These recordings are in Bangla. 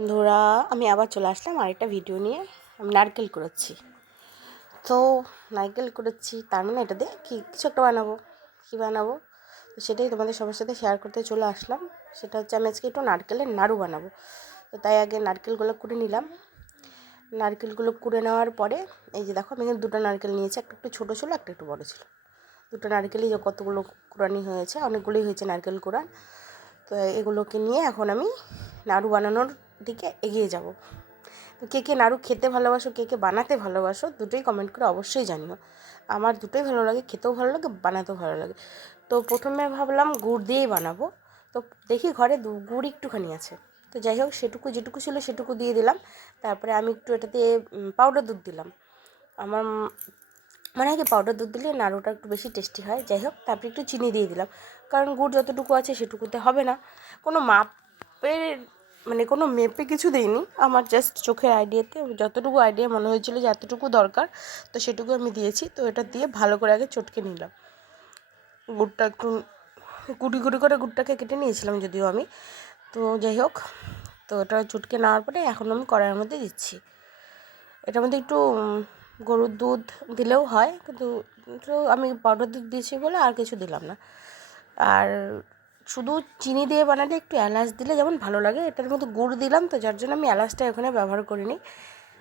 বন্ধুরা, আমি আবার চলে আসলাম আরেকটা ভিডিও নিয়ে। আমি নারকেল কুড়াচ্ছি। তো নারকেল কুড়াচ্ছি, তার মানে এটা দিয়ে কিছু একটা বানাবো। কী বানাবো তো সেটাই তোমাদের সবার সাথে শেয়ার করতে চলে আসলাম। সেটা হচ্ছে আমি আজকে একটু নারকেলের নাড়ু বানাবো। তো তাই আগে নারকেলগুলো কুড়ে নিলাম। নারকেলগুলো কুড়ে নেওয়ার পরে এই যে দেখো, আমি এখানে দুটো নারকেল নিয়েছি। একটা একটু ছোটো ছিল, একটা একটু বড়ো ছিল। দুটো নারকেলই যে কতগুলো কুড়ানি হয়েছে, অনেকগুলোই হয়েছে নারকেল কুড়ান। তো এগুলোকে নিয়ে এখন আমি নাড়ু বানানোর দিকে এগিয়ে যাব। তো কে কে নাড়ু খেতে ভালোবাসো, কে কে বানাতে ভালোবাসো, দুটোই কমেন্ট করে অবশ্যই জানিও। আমার দুটোই ভালো লাগে, খেতেও ভালো লাগে, বানাতেও ভালো লাগে। তো প্রথমে ভাবলাম গুড় দিয়েই বানাবো। তো দেখি ঘরে গুড় একটুখানি আছে। তো যাই হোক, যেটুকু ছিল সেটুকু দিয়ে দিলাম। তারপরে আমি একটু এটাতে পাউডার দুধ দিলাম। আমার মনে হয় কি পাউডার দুধ দিলে নাড়ুটা একটু বেশি টেস্টি হয়। যাই হোক, তারপরে একটু চিনি দিয়ে দিলাম, কারণ গুড় যতটুকু আছে সেটুকুতে হবে না। কোনো মাপের কোনো মেপে কিছু দিইনি, আমার জাস্ট চোখের আইডিয়াতে যতটুকু আইডিয়া মনে হয়েছিল যে এতটুকু দরকার, তো সেটুকু আমি দিয়েছি। তো এটা দিয়ে ভালো করে আগে চটকে নিলাম। গুড়টা একটু কুটি কুটি করে গুড়টাকে কেটে নিয়েছিলাম যদিও আমি। তো যাই হোক, তো এটা চটকে নেওয়ার পরে এখন আমি কড়াইয়ের মধ্যে দিচ্ছি। এটার মধ্যে একটু গরুর দুধ দিলেও হয়, কিন্তু আমি পাউডার দুধ দিয়েছি বলে আর কিছু দিলাম না। আর শুধু চিনি দিয়ে বানালে একটু এলাচ দিলে যেমন ভালো লাগে, এটার মধ্যে গুড় দিলাম, তো যার জন্য আমি এলাচটা এখানে ব্যবহার করিনি।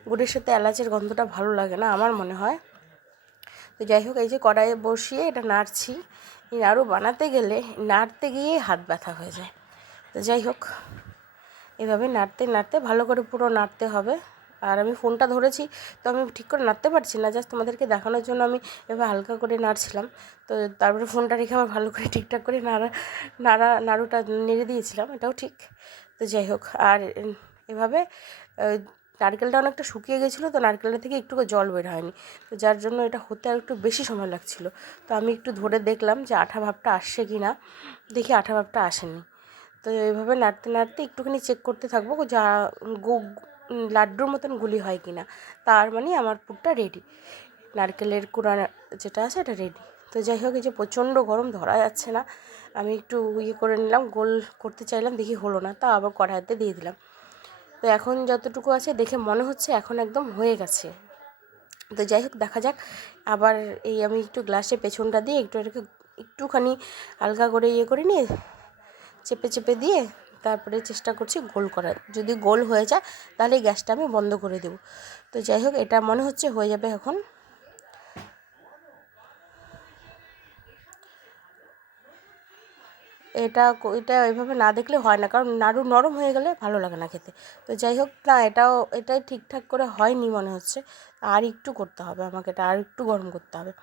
গুড়ের সাথে এলাচের গন্ধটা ভালো লাগে না আমার মনে হয়। তো যাই হোক, এই যে কড়াইয়ে বসিয়ে এটা নাড়ছি। এই নাড়ু বানাতে গেলে নাড়তে গিয়ে হাত ব্যথা হয়ে যায়। তো যাই হোক, এভাবে নাড়তে নাড়তে ভালো করে পুরো নাড়তে হবে। আর আমি ফোনটা ধরেছি, তো আমি ঠিক করে নাড়তে পারছি না, জাস্ট তোমাদেরকে দেখানোর জন্য আমি এভাবে হালকা করে নাড়ছিলাম। তো তারপরে ফোনটা রেখে আবার ভালো করে ঠিকঠাক করে নাড়ুটা নেড়ে দিয়েছিলাম, এটাও ঠিক। তো যাই হোক, আর এভাবে নারকেলটা অনেকটা শুকিয়ে গেছিলো, তো নারকেলটা থেকে একটু জল বের হয়নি, তো যার জন্য এটা হতে আর একটু বেশি সময় লাগছিলো। তো আমি একটু ধরে দেখলাম যে আঠা ভাবটা আসছে কি না, দেখি আঠা ভাবটা আসেনি। তো এইভাবে নাড়তে নাড়তে একটুখানি চেক করতে থাকবো যা লাড্ডুর মতন গুলি হয় কি না। তার মানে আমার পুরটা রেডি, নারকেলের কুড়া যেটা আছে এটা রেডি। তো যাই হোক, এই যে প্রচণ্ড গরম, ধরা যাচ্ছে না। আমি একটু করে নিলাম, গোল করতে চাইলাম, দেখি হলো না, তা আবার কড়াইতে দিয়ে দিলাম। তো এখন যতটুকু আছে দেখে মনে হচ্ছে এখন একদম হয়ে গেছে। তো যাই হোক, দেখা যাক। আবার এই আমি একটু গ্লাসে পেছনটা দিয়ে একটুখানি হালকা করে করে নিয়ে চেপে চেপে দিয়ে তারপরে চেষ্টা করছি গোল করার। যদি গোল হয়ে যায় তাহলে গ্যাসটা আমি বন্ধ করে দেব। তো যাই হোক, এটা মনে হচ্ছে হয়ে যাবে এখন। এটা এভাবে না দেখলে হয় না, কারণ নাড়ু নরম হয়ে গেলে ভালো লাগে না খেতে। তো যাই হোক, না এটাই ঠিকঠাক করে হয়নি মনে হচ্ছে, আর একটু করতে হবে আমাকে, এটা আর একটু গরম করতে হবে।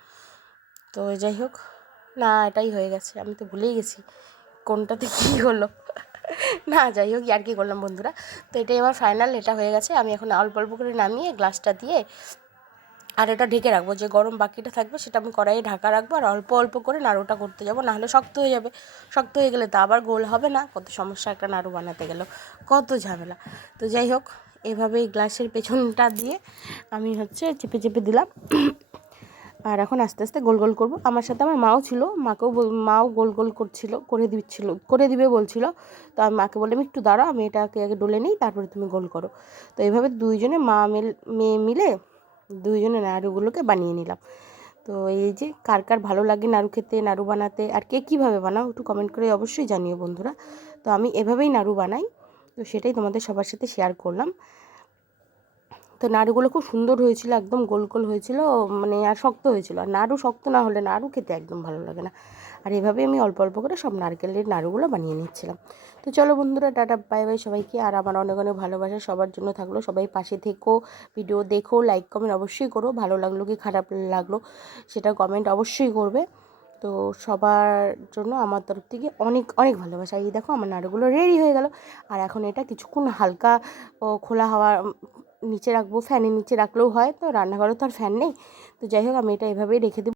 তো যাই হোক, না এটাই হয়ে গেছে, আমি তো ভুলেই গেছি কোনটাতে কী হলো। না যাই হোক, আর কি করলাম বন্ধুরা। তো এটাই আমার ফাইনাল, এটা হয়ে গেছে। আমি এখন অল্প অল্প করে নামিয়ে গ্লাসটা দিয়ে আর এটা ঢেকে রাখবো, যে গরম বাকিটা থাকবে সেটা আমি কড়াইয়ে ঢাকা রাখবো, আর অল্প অল্প করে নাড়ুটা করতে যাবো, নাহলে শক্ত হয়ে যাবে। শক্ত হয়ে গেলে তো আবার গোল হবে না, কত সমস্যা একটা নাড়ু বানাতে গেলেও, কত ঝামেলা। তো যাই হোক, এভাবেই গ্লাসের পেছনটা দিয়ে আমি চেপে চেপে দিলাম। আর এখন আস্তে আস্তে গোল গোল করবো। আমার সাথে আমার মাও ছিল, মাও গোল গোল করে দিবে বলছিল। তো আমি মাকে বললাম একটু দাঁড়াও, আমি এটাকে আগে ডলে নিই, তারপরে তুমি গোল করো। তো এইভাবে দুইজনে মেয়ে মিলে দুইজনে নাড়ুগুলোকে বানিয়ে নিলাম। তো এই যে কার কার ভালো লাগে নাড়ু খেতে, নাড়ু বানাতে, আর কে কীভাবে বানাও একটু কমেন্ট করে অবশ্যই জানিও বন্ধুরা। তো আমি এভাবেই নাড়ু বানাই, তো সেটাই তোমাদের সবার সাথে শেয়ার করলাম। তো নাড়ুগুলো খুব সুন্দর হয়েছিল, একদম গোল গোল হয়েছিল, আর শক্ত হয়েছিল। আর নাড়ু শক্ত না হলে নাড়ু খেতে একদম ভালো লাগে না। আর এভাবে আমি অল্প অল্প করে সব নারকেলের নাড়ুগুলো বানিয়ে নিচ্ছিলাম। তো চলো বন্ধুরা, টাটা বাই বাই সবাইকে। আর আমার অনেক অনেক ভালোবাসা সবার জন্য থাকলো, সবাই পাশে থেকো, ভিডিও দেখো, লাইক কমেন্ট অবশ্যই করো, ভালো লাগলো কি খারাপ লাগলো সেটা কমেন্ট অবশ্যই করবে। তো সবার জন্য আমার তরফ থেকে অনেক অনেক ভালোবাসা। এই দেখো, আমার নাড়ুগুলো রেডি হয়ে গেল। আর এখন এটা কিছুক্ষণ হালকা খোলা হাওয়া নিচে রাখবো, ফ্যানের নিচে রাখলেও হয়, তো রান্নাঘরে তো আর ফ্যান নেই। তো যাই হোক, আমি এটা এভাবেই রেখে দেবো।